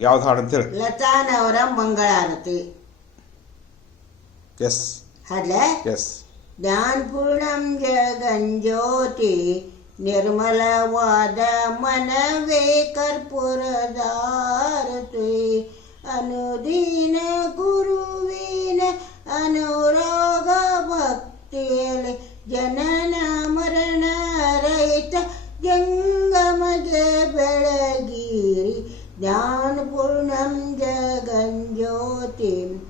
ಯಾವ್ದು ಹಾಡು ಅಂತ ಹೇಳಿ. ಲತಾನವರ ಮಂಗಳಾರತಿ. ಎಸ್ ಹಾಡ್ಲೆ? ಎಸ್. ಜ್ಞಾನಪೂರ್ಣಂ ಜಗಜ್ಯೋತಿ ನಿರ್ಮಲವಾದ ಮನವೇ ಕರ್ಪೂರದಾರತಿ. ಅನುದೀನ ಗುರುವಿನ ಅನುರಾಗ ಭಕ್ತಿಯಲ್ಲಿ ಜನನ ಮರಣ ರಹಿತ ಜಂಗಮಗೆ ಬೆಳಗಿರಿ. ಜ್ಞಾನಪೂರ್ಣಂ ಜಗಜ್ಯೋತಿ.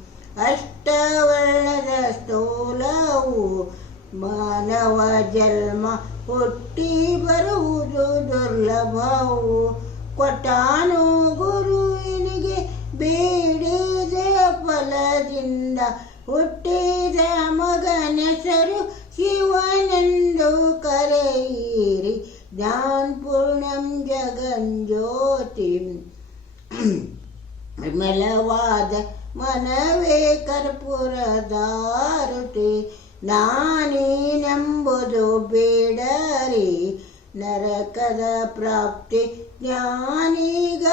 ಅಷ್ಟವರ್ಣದ ಸ್ಥೂಲವು ಮಾನವ ಜನ್ಮ ಹುಟ್ಟಿ ಬರುವುದು ದುರ್ಲಭವು. ಕೊಟ್ಟಾನು ಗುರುವಿನಿಗೆ ಬೇಡಿದ ಫಲದಿಂದ ಹುಟ್ಟಿದ ಮಗನೆಸರು ಶಿವನೆಂದು ಕರೆಯಿರಿ. ಜ್ಞಾನಪೂರ್ಣಂ ಜಗಜ್ಯೋತಿ. ವಿಮಲವಾದ ಮನವೇ ಕರ್ಪೂರದಾರತಿ. ನಾನೇನೆಂಬುದು ಬೇಡರಿ ನರಕದ ಪ್ರಾಪ್ತಿ ಜ್ಞಾನಿಗಳೊಡನಾಡಿರಿ.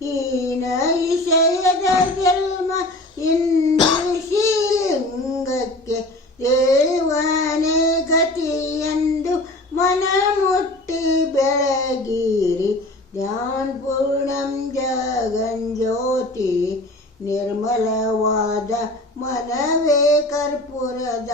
ಹೀನ ವಿಷಯದ ಜನ್ಮ ಇಂದು ಶ್ರೀಲಿಂಗಕ್ಕೆ ದೇವನೇ ಗತಿಯೆಂದು ಮನ ಮುಟ್ಟಿ ಬೆಳಗಿರಿ. ಜ್ಞಾನಪೂರ್ಣಂ ಜಗಜ್ಯೋತಿ. ನಿರ್ಮಲವಾದ ಮನವೇ ಕರ್ಪೂರದ